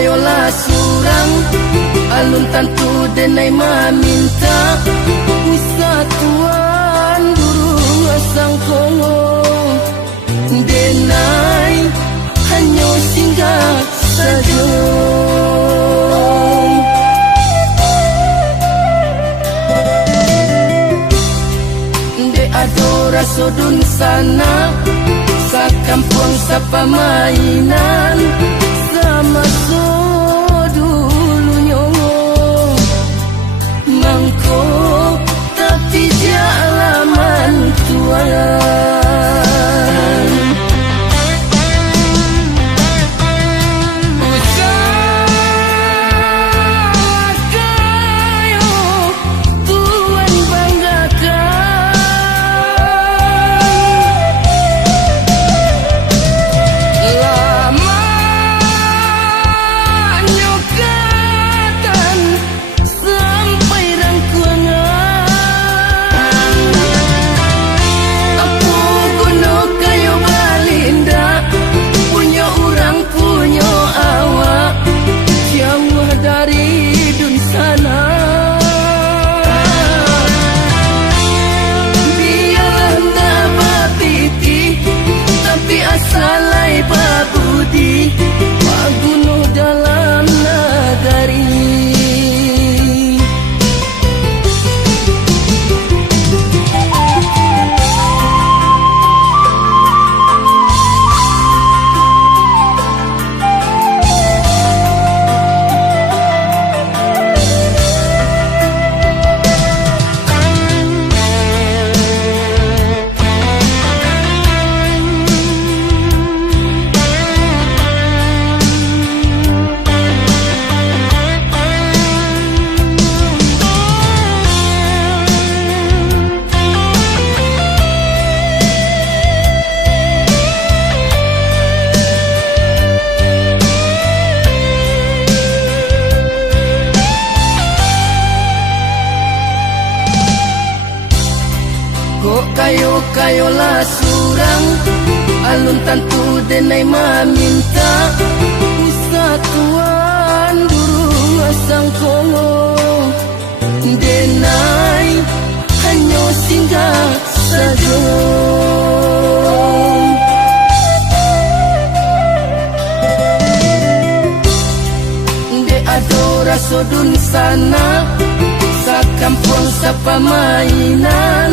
kayolah surang alun tantu denai maminta wisatuan durung asang kongo denai hanya singgah saja. De adora sodun sana sa kampung sa pamainan sama so dulu nyongo mangko tapi dia alaman tuan. Salai babudi magunuh dalam nagari. Kayolah surang alun tantu denai maminta wisatuan durung asang kongo denai hanya singgah saja. De adora sodun sana sa kampung sa pamainan